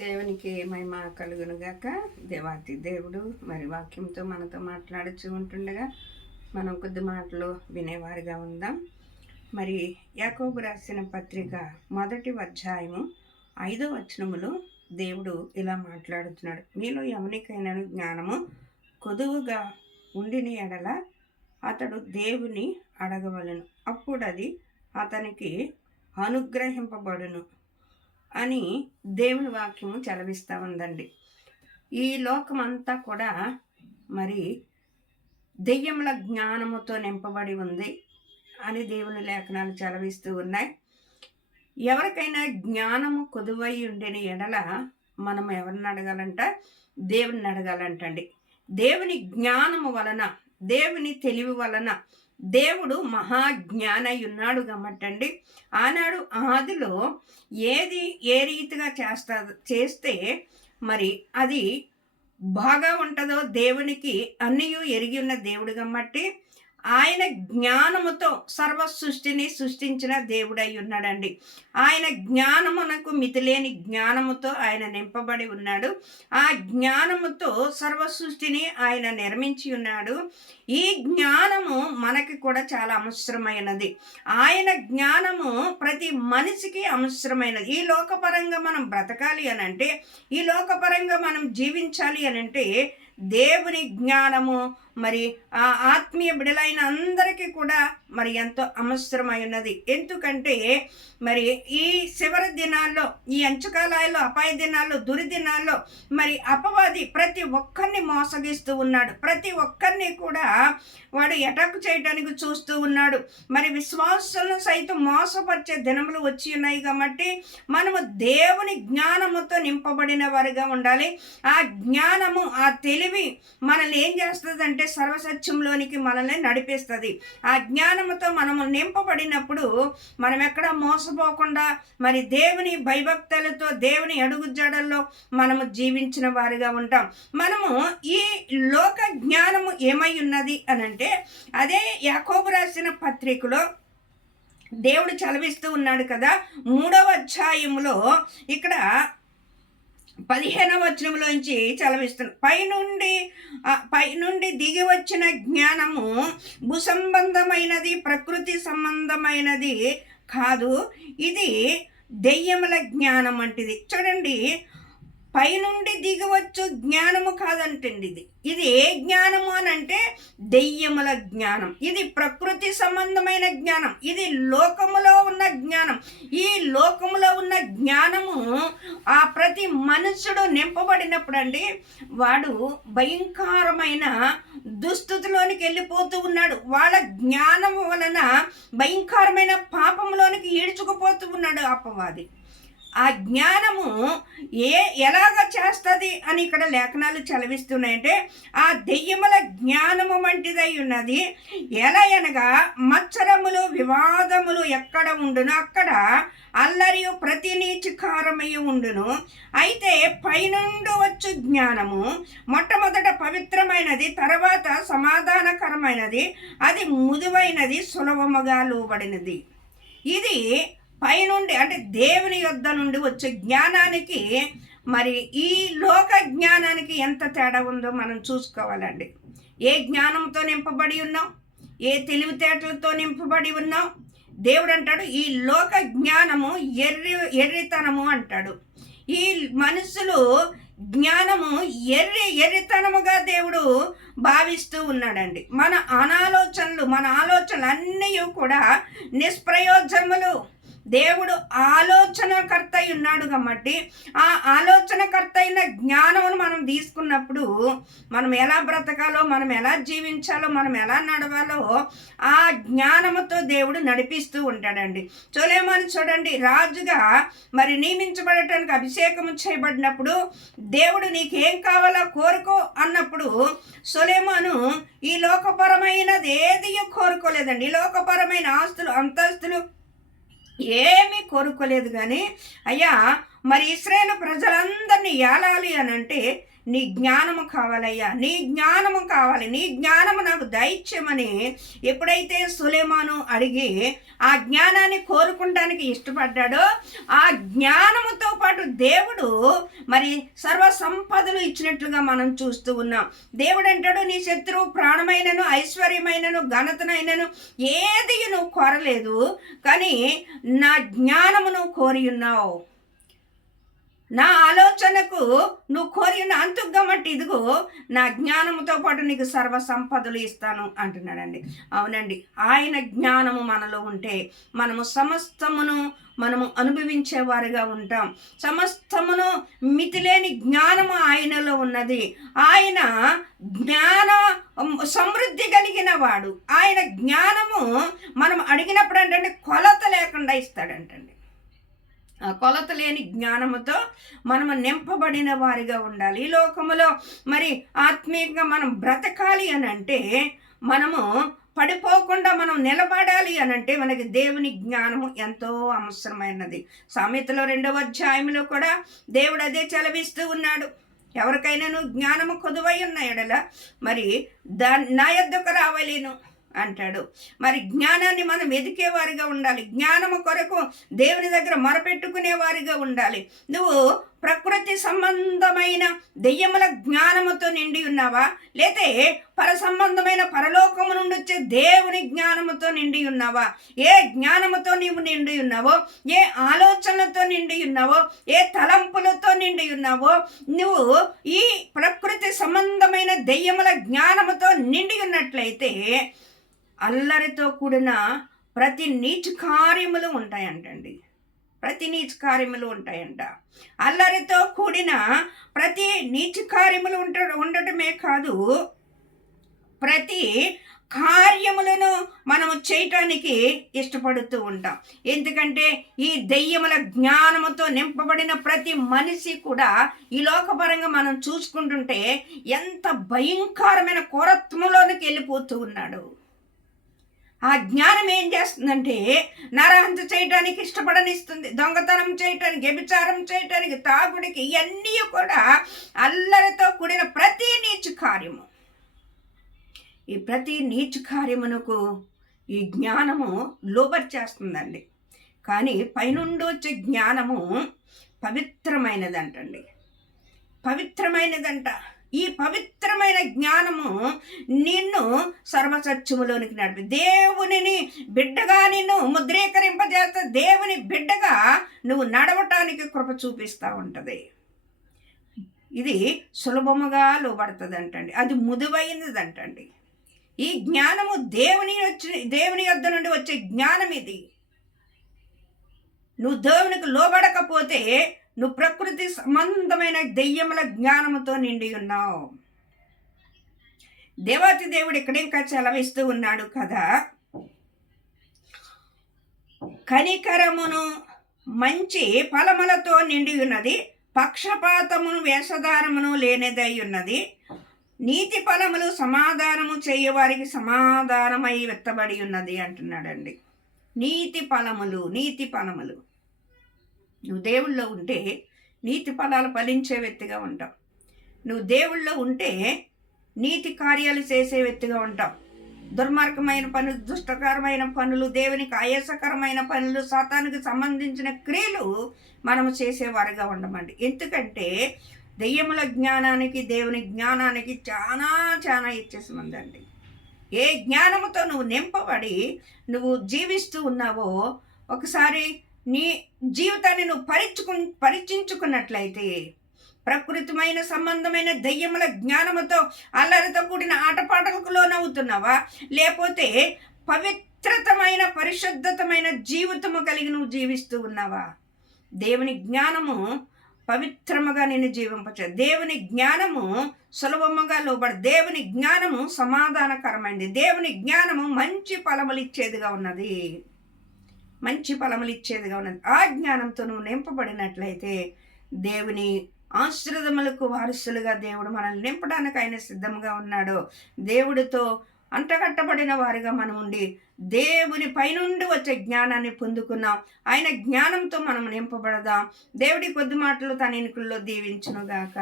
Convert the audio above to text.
దేవునికి మహిమ కలుగునుగాక. దేవాతి దేవుడు మరి వాక్యంతో మనతో మాట్లాడుచూ ఉంటుండగా మనం కొద్ది మాటలు వినేవారిగా ఉందాం. మరి యాకోబు రాసిన పత్రిక 1వ అధ్యాయము 5వ వచనములో దేవుడు ఇలా మాట్లాడుతున్నాడు. మీలో ఎవరికైనా జ్ఞానము కొదువుగా ఉండిన ఎడల అతడు దేవుని అడగవలను, అప్పుడు అది అతనికి అనుగ్రహింపబడును అని దేవుని వాక్యము చలవిస్తూ ఉందండి. ఈ లోకమంతా కూడా మరి దెయ్యముల జ్ఞానముతో నింపబడి ఉంది అని దేవుని లేఖనాలు చలవిస్తూ ఉన్నాయి. ఎవరికైనా జ్ఞానము కొదువై ఉండిన ఎడల మనం ఎవరిని అడగాలంట? దేవుని అడగాలంటండి. దేవుని జ్ఞానము వలన, దేవుని తెలివి వలన దేవుడు మహాజ్ఞానై ఉన్నాడు కాబట్టండి. ఆనాడు ఆదిలో ఏది ఏ రీతిగా చేస్తే మరి అది బాగా ఉంటుందో దేవునికి అన్నయూ ఎరిగి ఉన్న దేవుడు కాబట్టి ఆయన జ్ఞానముతో సర్వ సృష్టిని సృష్టించిన దేవుడై ఉన్నాడండి. ఆయన జ్ఞానమునకు మితిలేని జ్ఞానముతో ఆయన నింపబడి ఉన్నాడు. ఆ జ్ఞానముతో సర్వ సృష్టిని ఆయన నిర్మించి ఉన్నాడు. ఈ జ్ఞానము మనకి కూడా చాలా అవసరమైనది. ఆయన జ్ఞానము ప్రతి మనిషికి అవసరమైనది. ఈ లోకపరంగా మనం బ్రతకాలి అని అంటే, ఈ లోకపరంగా మనం జీవించాలి అని అంటే దేవుని జ్ఞానము మరి ఆ ఆత్మీయ బిడలైన అందరికీ కూడా మరి ఎంతో అవసరమై ఉన్నది. ఎందుకంటే మరి ఈ చివరి దినాల్లో, ఈ అంచుకాలాల్లో, అపాయ దినాల్లో, దుర్దినాల్లో మరి అపవాది ప్రతి ఒక్కరిని మోసగిస్తూ ఉన్నాడు. ప్రతి ఒక్కరిని కూడా వాడు అటాక్ చేయడానికి చూస్తూ ఉన్నాడు. మరి విశ్వాసాలను సైతం మోసపరిచే దినములు వచ్చి ఉన్నాయి కాబట్టి మనము దేవుని జ్ఞానముతో నింపబడిన వారిగా ఉండాలి. ఆ జ్ఞానము, ఆ తెలివి మనల్ని ఏం చేస్తుందంటే సర్వసత్యంలోనికి మనల్ని నడిపిస్తుంది. ఆ జ్ఞానముతో మనము నింపబడినప్పుడు మనం ఎక్కడ మోసపోకుండా మరి దేవుని భయభక్తులతో దేవుని అడుగుజాడల్లో మనము జీవించిన వారిగా ఉంటాం. మనము ఈ లోక జ్ఞానము ఏమై ఉన్నది అని అంటే అదే యాకోబు రాసిన పత్రికలో దేవుడు చలవిస్తూ ఉన్నాడు కదా. 3వ అధ్యాయములో ఇక్కడ 15వ వచనంలోంచి చలవిస్తున్నాడు. పైనుండి దిగి వచ్చిన జ్ఞానము భూసంబంధమైనది, ప్రకృతి సంబంధమైనది కాదు, ఇది దెయ్యముల జ్ఞానం అంటిది. చూడండి, పైనుండి దిగవచ్చు జ్ఞానము కాదంటండి. ఇది ఏ జ్ఞానము అని అంటే దెయ్యముల జ్ఞానం. ఇది ప్రకృతి సంబంధమైన జ్ఞానం. ఇది లోకములో ఉన్న జ్ఞానం. ఈ లోకములో ఉన్న జ్ఞానము ఆ ప్రతి మనుషుడు నింపబడినప్పుడు అండి వాడు భయంకరమైన దుస్థితిలోనికి వెళ్ళిపోతూ ఉన్నాడు. వాళ్ళ జ్ఞానము వలన భయంకరమైన పాపంలోనికి ఈడ్చుకుపోతూ ఉన్నాడు అపవాది. ఆ జ్ఞానము ఎలాగ చేస్తుంది అని ఇక్కడ లేఖనాలు చలవిస్తున్నాయంటే ఆ దెయ్యముల జ్ఞానము వంటిదై ఉన్నది. ఎలా అనగా మత్సరములు, వివాదములు ఎక్కడ ఉండును అక్కడ అల్లరియు ప్రతి నీచికారమయ్యి ఉండును. అయితే పైనుండి వచ్చు జ్ఞానము మొట్టమొదట పవిత్రమైనది, తర్వాత సమాధానకరమైనది, అది ముదువైనది, సులభముగా లోబడినది. ఇది పైనుండి అంటే దేవుని యొద్ద నుండి వచ్చే జ్ఞానానికి మరి ఈ లోక జ్ఞానానికి ఎంత తేడా ఉందో మనం చూసుకోవాలండి. ఏ జ్ఞానంతో నింపబడి ఉన్నాం, ఏ తెలివితేటలతో నింపబడి ఉన్నాం. దేవుడు అంటాడు ఈ లోక జ్ఞానము ఎర్రితనము అంటాడు. ఈ మనుషులు జ్ఞానము ఎర్రితనముగా దేవుడు భావిస్తూ ఉన్నాడండి. మన ఆలోచనలు అన్నీ కూడా నిష్ప్రయోజనములు. దేవుడు ఆలోచనకర్త అయి ఉన్నాడు కాబట్టి ఆ ఆలోచనకర్త అయిన జ్ఞానమును మనం తీసుకున్నప్పుడు మనం ఎలా బ్రతకాలో, మనం ఎలా జీవించాలో, మనం ఎలా నడవాలో ఆ జ్ఞానముతో దేవుడు నడిపిస్తూ ఉంటాడండి. సొలొమోను చూడండి, రాజుగా మరి నియమించబడటానికి అభిషేకం చేయబడినప్పుడు దేవుడు నీకేం కావాలో కోరుకో అన్నప్పుడు సొలొమోను ఈ లోకపరమైనది ఏది కోరుకోలేదండి. ఈ లోకపరమైన ఆస్తులు, అంతస్తులు ఏమీ కోరుకోలేదు. కానీ అయ్యా మరి ఇశ్రాయేలు ప్రజలందరినీ ఏలాలి అని అంటే నీ జ్ఞానము కావాలయ్యా, నీ జ్ఞానము కావాలి, నీ జ్ఞానము నాకు దయచేయమని ఎప్పుడైతే సులైమాను అడిగి ఆ జ్ఞానాన్ని కోరుకుంటానికి ఇష్టపడ్డాడో, ఆ జ్ఞానముతో పాటు దేవుడు మరి సర్వ సంపదలు ఇచ్చినట్లుగా మనం చూస్తూ ఉన్నాం. దేవుడు అంటాడు, నీ శత్రువు ప్రాణమైనను ఐశ్వర్యమైనను ఘనతనైనను ఏది నువ్వు కోరలేదు, కానీ నా జ్ఞానమును కోరి ఉన్నావు. నా ఆలోచనకు నువ్వు కోరిన అంతుగమ్మటి ఇదిగో నా జ్ఞానముతో పాటు నీకు సర్వ సంపదలు ఇస్తాను అంటున్నాడండి. అవునండి, ఆయన జ్ఞానము మనలో ఉంటే మనము సమస్తమును మనము అనుభవించేవారుగా ఉంటాం. సమస్తమును మితిలేని జ్ఞానము ఆయనలో ఉన్నది. ఆయన జ్ఞాన సమృద్ధి కలిగిన వాడు. ఆయన జ్ఞానము మనం అడిగినప్పుడు అంటే కొలత లేకుండా ఇస్తాడంటండి. కొలత లేని జ్ఞానముతో మనము నింపబడిన వారిగా ఉండాలి. ఈ లోకములో మరి ఆత్మీయంగా మనం బ్రతకాలి అని అంటే, మనము పడిపోకుండా మనం నిలబడాలి అని అంటే మనకి దేవుని జ్ఞానము ఎంతో అవసరమైనది. సామెతలో 2వ అధ్యాయంలో కూడా దేవుడు అదే చలవిస్తూ ఉన్నాడు. ఎవరికైనాను జ్ఞానము కొదువై ఉన్న ఎడల మరి నా యొద్దకు రావలేను అంటాడు. మరి జ్ఞానాన్ని మనం వెతికేవారిగా ఉండాలి. జ్ఞానము కొరకు దేవుని దగ్గర మొరపెట్టుకునేవారిగా ఉండాలి. నువ్వు ప్రకృతి సంబంధమైన దెయ్యముల జ్ఞానముతో నిండి ఉన్నావా, లేతే పర సంబంధమైన పరలోకము నుండి వచ్చే దేవుని జ్ఞానముతో నిండి ఉన్నావా? ఏ జ్ఞానముతో నీవు నిండి ఉన్నావో, ఏ ఆలోచనలతో నిండి ఉన్నావో, ఏ తలంపులతో నిండి ఉన్నావో, నువ్వు ఈ ప్రకృతి సంబంధమైన దెయ్యముల జ్ఞానముతో నిండి ఉన్నట్లయితే అల్లరితో కూడిన ప్రతి నీచ కార్యములు ఉంటాయంటండి. ప్రతి నీచ కార్యములు ఉంటాయంట. అల్లరితో కూడిన ప్రతి నీచ కార్యములు ఉండటమే కాదు, ప్రతి కార్యములను మనము చేయటానికి ఇష్టపడుతూ ఉంటాం. ఎందుకంటే ఈ దెయ్యముల జ్ఞానముతో నింపబడిన ప్రతి మనిషి కూడా ఈ లోకపరంగా మనం చూసుకుంటుంటే ఎంత భయంకరమైన కోరత్వంలోనికి వెళ్ళిపోతూ ఉన్నాడు. ఆ జ్ఞానం ఏం చేస్తుందంటే నరహంత చేయటానికి ఇష్టపడనిస్తుంది, దొంగతనం చేయటానికి, వ్యభిచారం చేయటానికి, తాగుడికి, ఇవన్నీ కూడా అల్లరితో కూడిన ప్రతి నీచ కార్యము. ఈ ప్రతి నీచ కార్యమునకు ఈ జ్ఞానము లోబర్చేస్తుందండి. కానీ పైనుండి వచ్చే జ్ఞానము పవిత్రమైనదంటండి. పవిత్రమైనదంట. ఈ పవిత్రమైన జ్ఞానము నిన్ను సర్వసత్యములోనికి నడిపి దేవునిని బిడ్డగా నిన్ను ముద్రీకరింపజేస్తా. దేవుని బిడ్డగా నువ్వు నడవటానికి కృప చూపిస్తూ ఉంటుంది. ఇది సులభముగా లోబడుతుంది అంటండి. అది ముదువైనదంటండి. ఈ జ్ఞానము దేవుని యొద్ద నుండి వచ్చే జ్ఞానం ఇది. నువ్వు దేవునికి లోబడకపోతే నువ్వు ప్రకృతి సంబంధమైన దెయ్యముల జ్ఞానముతో నిండి ఉన్నావు. దేవాతి దేవుడు ఇక్కడ ఇంకా చలవిస్తూ ఉన్నాడు కదా, కనికరమును మంచి ఫలములతో నిండి ఉన్నది, పక్షపాతమును వేషధారమును లేనిదై ఉన్నది, నీతి ఫలములు సమాధానము చేయవారికి సమాధానమై వెత్తబడి ఉన్నది అంటున్నాడండి. నీతి ఫలములు, నీతి ఫలములు. నువ్వు దేవుళ్ళో ఉంటే నీతి ఫలాలు ఫలించే వ్యక్తిగా ఉంటావు. నువ్వు దేవుళ్ళో ఉంటే నీతి కార్యాలు చేసే వ్యక్తిగా ఉంటావు. దుర్మార్గమైన పనులు, దుష్టకరమైన పనులు, దేవునికి ఆయాసకరమైన పనులు, సాతానికి సంబంధించిన క్రియలు మనము చేసేవారుగా ఉండమండి. ఎందుకంటే దెయ్యముల జ్ఞానానికి దేవుని జ్ఞానానికి చాలా చాలా ఇచ్చేసిందండి. ఏ జ్ఞానముతో నువ్వు నింపబడి నువ్వు జీవిస్తూ ఉన్నావో, ఒకసారి నీ జీవితాన్ని నువ్వు పరీక్షించుకున్నట్లయితే ప్రకృతిమైన సంబంధమైన దెయ్యముల జ్ఞానముతో అల్లరితో కూడిన ఆటపాటలకు లోనవుతున్నావా, లేకపోతే పవిత్రతమైన పరిశుద్ధతమైన జీవితము కలిగి నువ్వు జీవిస్తూ ఉన్నావా? దేవుని జ్ఞానము పవిత్రముగా నిన్ను జీవింపచే. దేవుని జ్ఞానము సులభముగా లోబడి, దేవుని జ్ఞానము సమాధానకరమైనది, దేవుని జ్ఞానము మంచి ఫలములు ఇచ్చేదిగా ఉన్నది, మంచి ఫలములు ఇచ్చేదిగా ఉన్నది. ఆ జ్ఞానంతో నువ్వు నింపబడినట్లయితే దేవుని ఆశీర్వాదములకు వారసులుగా దేవుడు మనల్ని నింపడానికి ఆయన సిద్ధంగా ఉన్నాడు. దేవుడితో అంటగట్టబడిన వారిగా మనం ఉండి దేవుని పైనుండి వచ్చే జ్ఞానాన్ని పొందుకున్నాం. ఆయన జ్ఞానంతో మనం నింపబడదాం. దేవుడి కొద్ది మాటలు తన ఎన్నికల్లో దీవించునుగాక.